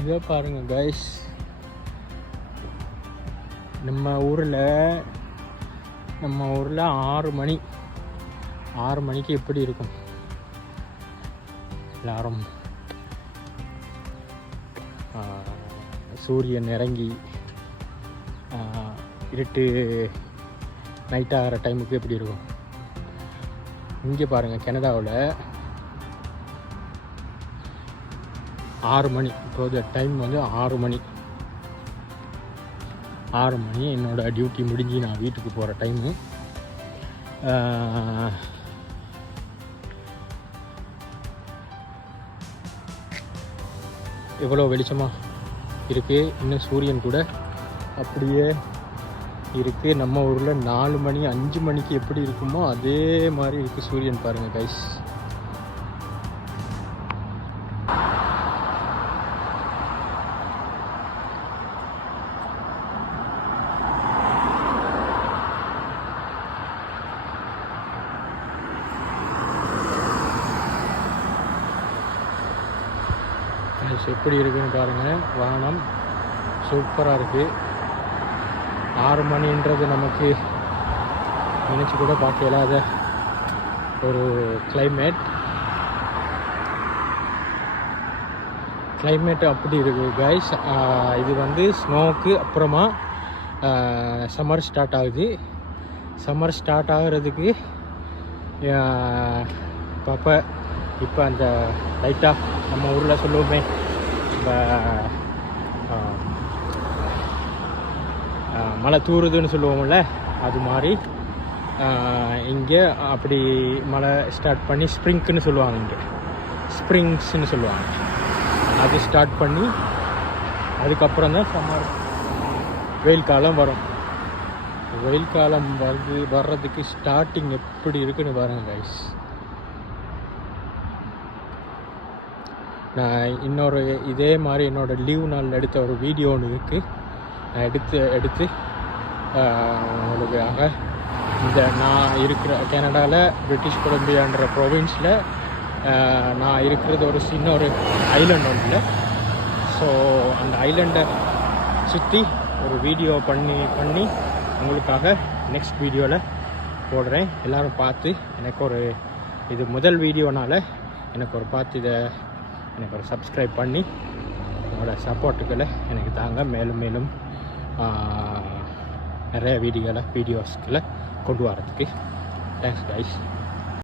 இதை பாருங்கள் கைஸ், நம்ம ஊரில் 6 மணிக்கு எப்படி இருக்கும்? எல்லாரும் சூரியன் இறங்கி இருட்டு நைட் ஆகிற டைமுக்கு எப்படி இருக்கும்? இங்கே பாருங்கள், கனடாவில் 6 மணி. இப்போது டைம் வந்து 6 மணி. என்னோடய டியூட்டி முடிஞ்சு நான் வீட்டுக்கு போகிற டைமு. எவ்வளோ வெளிச்சமாக இருக்குது. இன்னும் சூரியன் கூட அப்படியே இருக்குது. நம்ம ஊரில் 4 மணி 5 மணிக்கு எப்படி இருக்குமோ அதே மாதிரி இருக்குது சூரியன். பாருங்கள் கைஸ். எப்படி இருக்குன்னு பாருங்கள். வானம் சூப்பராக இருக்குது. 6 மணின்றது நமக்கு நினச்சி கூட பார்க்க இல்லாத ஒரு கிளைமேட் அப்படி இருக்குது கைஸ். இது வந்து ஸ்னோவுக்கு அப்புறமா சம்மர் ஸ்டார்ட் ஆகுது. சம்மர் ஸ்டார்ட் ஆகிறதுக்கு இப்போ அந்த லைட்டாக நம்ம ஊரில் சொல்லுவோமே, மழை தூறுதுன்னு சொல்லுவோம்ல, அது மாதிரி இங்கே அப்படி மழை ஸ்டார்ட் பண்ணி ஸ்ப்ரிங்க்னு சொல்லுவாங்க. இங்கே ஸ்ப்ரிங்ஸ்ன்னு சொல்லுவாங்க. அது ஸ்டார்ட் பண்ணி அதுக்கப்புறம் தான் சம்மர் வெயில் காலம் வரும். வெயில் காலம் வர்றதுக்கு ஸ்டார்டிங் எப்படி இருக்குன்னு பாருங்கள் கைஸ். நான் இன்னொரு இதே மாதிரி என்னோடய லீவ் நாளில் எடுத்த ஒரு வீடியோ ஒன்று இருக்குது. நான் எடுத்து உங்களுக்காக இந்த நான் இருக்கிற கனடாவில் பிரிட்டிஷ் கொலம்பியான்ற ப்ரொவின்ஸில் நான் இருக்கிறது ஒரு சின்ன ஒரு ஐலண்ட் ஒன்றில். ஸோ அந்த ஐலண்டை சுற்றி ஒரு வீடியோ பண்ணி உங்களுக்காக நெக்ஸ்ட் வீடியோவில் போடுறேன். எல்லோரும் பார்த்து எனக்கு இது முதல் வீடியோனால் எனக்கு ஒரு சப்ஸ்கிரைப் பண்ணி உங்களோட சப்போர்ட்டுகளை எனக்கு தாங்க. மேலும் நிறைய வீடியோஸ்களை கொண்டு வரதுக்கு. Thanks guys.